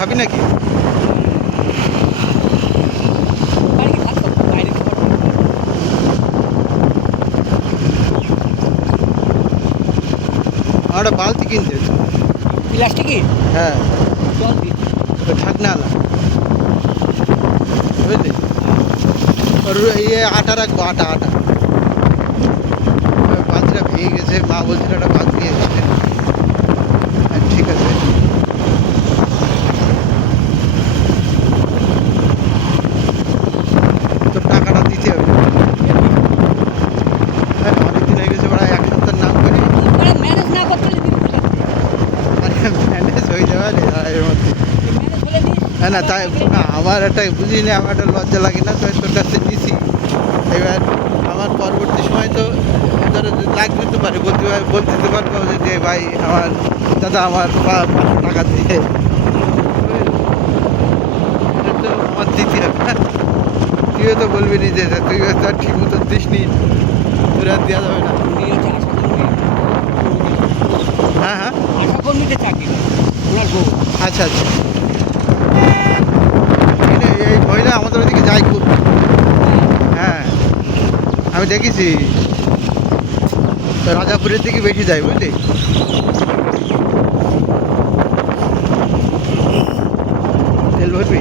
খাবি নাকি? আমার একটা বালতি কিনতে হচ্ছে। প্লাস্টিকের? হ্যাঁ, জল দিই। ওই ঢাকনাওয়ালা, বুঝলি? ওর ইয়ে আটা রাখবো, আটা আটা। ওই বালতিটা ভেঙে গেছে, মা বলছিল একটা বালতি নিয়ে এসছে। ঠিক আছে, তো টাকাটা দিতে হবে। হ্যাঁ, অনেকদিন হয়ে গেছে, প্রায় এক সপ্তাহ নাম করি। ম্যানেজ না করতে হলে দিবি কোথায়? আরে ম্যানেজ হয়ে যাবে রে এর মধ্যে। ম্যানেজ হলে দিস। হ্যাঁ না, তাই না, আমার একটা বুঝিনি, আমার একটা লজ্জা লাগে না, তো তোর কাছ থেকে নিছি। এবার আমার পরবর্তী সময় তো ধরো লাগবে তো পারে, বলতে দিতে পারবো যে ভাই আমার দাদা আমার 500 টাকা দিয়ে, এটা তো আমার দিতে হবে না। তুইও তো বলবি নি যে তুই তো আর ঠিক মতো দিস নি, তোর আর দেওয়া যাবে না। উনি হচ্ছে হ্যাঁ হ্যাঁ, আশা কর্মীতে চাকরি করে, ওনার বউ। আচ্ছা আচ্ছা। এই মহিলা আমাদের ওদিকে যাই খুব। হ্যাঁ, আমি দেখেছি, তো রাজাপুরের দিকে বেশি যায়, বুঝলি? তেল ভরবি?